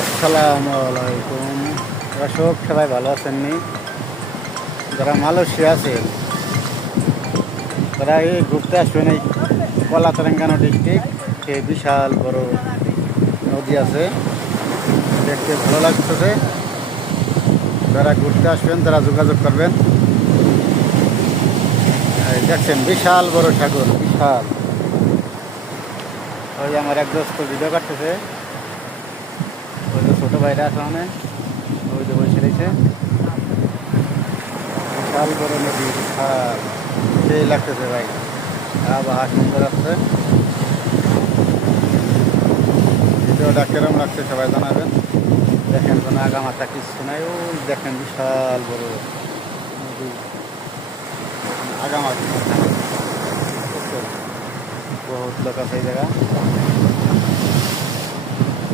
আসসালামু আলাইকুম। দর্শক সবাই ভালো আছেননি? যারা মালয়েশিয়া আছেন তারা এই ঘুরতে আসবেন এই কলা তেলেঙ্গানা ডিস্ট্রিক্ট। বিশাল বড় নদী আছে, দেখতে ভালো লাগতেছে। যারা ঘুরতে আসবেন তারা যোগাযোগ করবেন। এই দেখছেন বিশাল বড় সাগর, বিশাল। ওই যে আমার এক দোস্ত ভিডিও কাটতেছে, ওই যে ছোটো ভাইরা আছে অনেক, ওই যে বসে রয়েছে। বিশাল বড় নদী, বিশাল, সেই লাগতেছে ভাই। আবহাওয়া সুন্দর আসছে। ভিডিওটা কেরম লাগছে সবাই জানাবেন। দেখেন কোনো আগামাথা কিচ্ছু নাই, ওই দেখেন বিশাল বড় নদী, আগামাথা। বহুত লোক আছে এই জায়গা।